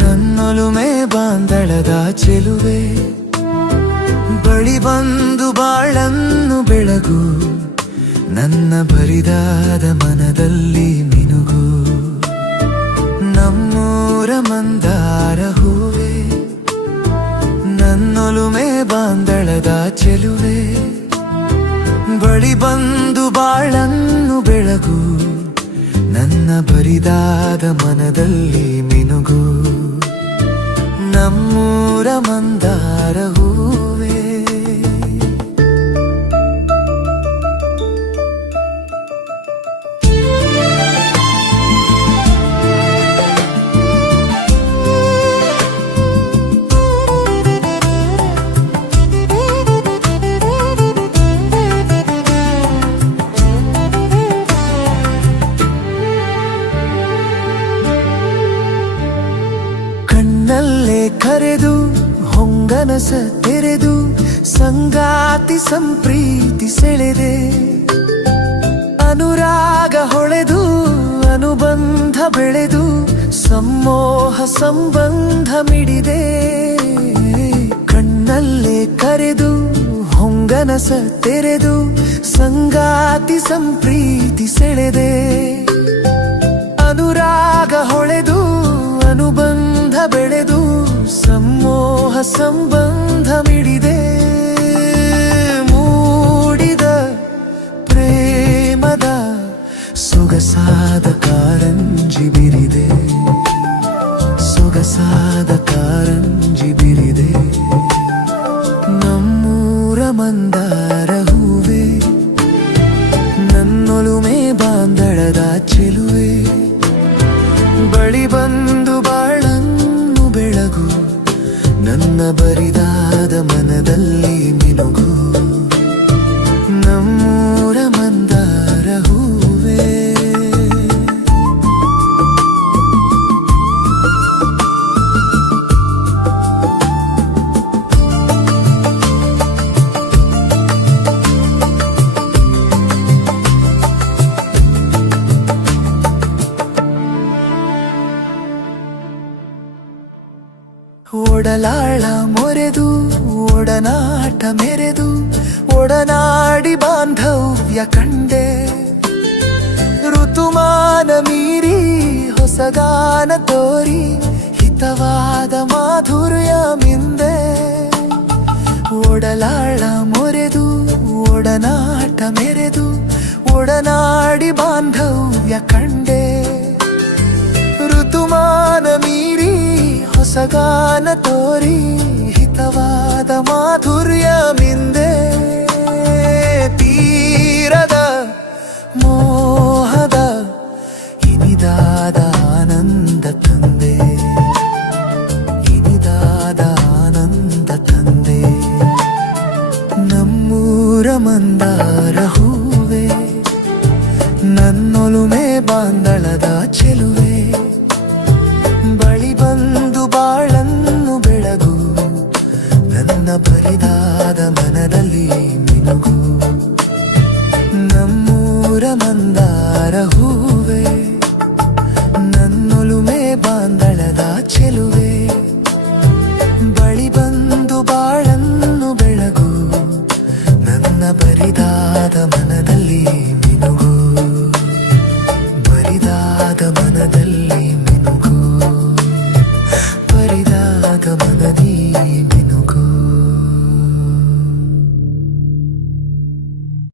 ನನ್ನೊಲುಮೆ ಬಾಂದಳದ ಚೆಲುವೆ, ಬಳಿ ಬಂದು ಬಾಳನ್ನು ಬೆಳಗು, ನನ್ನ ಬರಿದಾದ ಮನದಲ್ಲಿ ಮಿನುಗು. ನಮ್ಮೂರ ಮಂದಾರ ಹೂವೆ, ನನ್ನೊಲುಮೆ ಬಾಂದಳದ ಚೆಲುವೆ, ಬಳಿ ಬಂದು ಬಾಳನ್ನು ಬೆಳಗು, ನನ್ನ ಬರಿದಾದ ಮನದಲ್ಲಿ ಮಿನುಗು. ನಮ್ಮೂರ ಮಂದಾರ ಹೂವೆ. ನಲ್ಲೇ ಕರೆದು ಹೊಂಗನಸ ತೆರೆದು, ಸಂಗಾತಿ ಸಂಪ್ರೀತಿ ಸೆಳೆದೆ, ಅನುರಾಗ ಹೊಳೆದು ಅನುಬಂಧ ಬೆಳೆದು, ಸಮ್ಮೋಹ ಸಂಬಂಧ ಮಿಡಿದೆ. ಕಣ್ಣಲ್ಲೇ ಕರೆದು ಹೊಂಗನಸ ತೆರೆದು, ಸಂಗಾತಿ ಸಂಪ್ರೀತಿ ಸೆಳೆದೆ, ಅನುರಾಗ ಹೊಳೆದು ಅನುಬಂಧ ಬೆಳೆದು, ಸಮ್ಮೋಹ ಸಂಬಂಧ ಮಿಡಿದೆ. ಮೂಡಿದ ಪ್ರೇಮದ ಸೊಗಸಾದ ಕಾರಂಜಿ ಬಿರಿದೆ, ಸೊಗಸಾದ ಕಾರಂಜಿ ಬಿರಿದೆ. ನಮ್ಮೂರ ಮಂದಾರ ಹೂವೆ, ನನ್ನೊಲುಮೆ ಬಾಂದಳದ ಚೆಲುವೆ, ಬಳಿ ಬಂದು ಬಾಳನ್ನು ಬೆಳಗು, ನನ್ನ ಬರಿದಾದ ಮನದಲ್ಲಿ ಮಿನುಗು. ನಮ್ಮೂರ ಮಂದಾರ ಹೂವೆ. ಒಡಲಾಳ ಮೊರೆದು ಒಡನಾಟ ಮೆರೆದು, ಒಡನಾಡಿ ಬಾಂಧವ್ಯ ಕಂಡೆ, ಋತುಮಾನ ಮೀರಿ ಹೊಸಗಾನ ತೋರಿ, ಹಿತವಾದ ಮಾಧುರ್ಯ ಮಿಂದೆ. ಒಡಲಾಳ ಮೊರೆದು ಒಡನಾಟ ಮೆರೆದು, ಒಡನಾಡಿ ಬಾಂಧವ್ಯ ಕಂಡೆ, ಋತುಮಾನ ಮೀರಿ ಹೊಸಗಾನ ತೋರಿ, ಹಿತವಾದ ಮಾಧುರ್ಯ ಮಿಂದೆ. ತೀರದ ಮೋಹದ ಇನಿದಾದ ಆನಂದ ತಂದೆ, ಇನಿದಾದ ಆನಂದ ತಂದೆ. ನಮ್ಮೂರ ಮಂದಾರ ಹೂವೆ, ನನ್ನೊಲುಮೆ ಬಾಂದಳದ ಚೆಲುವೆ, ಬಳಿ ಬಂದು ಬಾಳನ್ನು ಬೆಳಗು, ನನ್ನ ಬರಿದಾದ ಮನದಲ್ಲಿ ಮಿನುಗು. ನಮ್ಮೂರ ಮಂದಾರ ಹೂ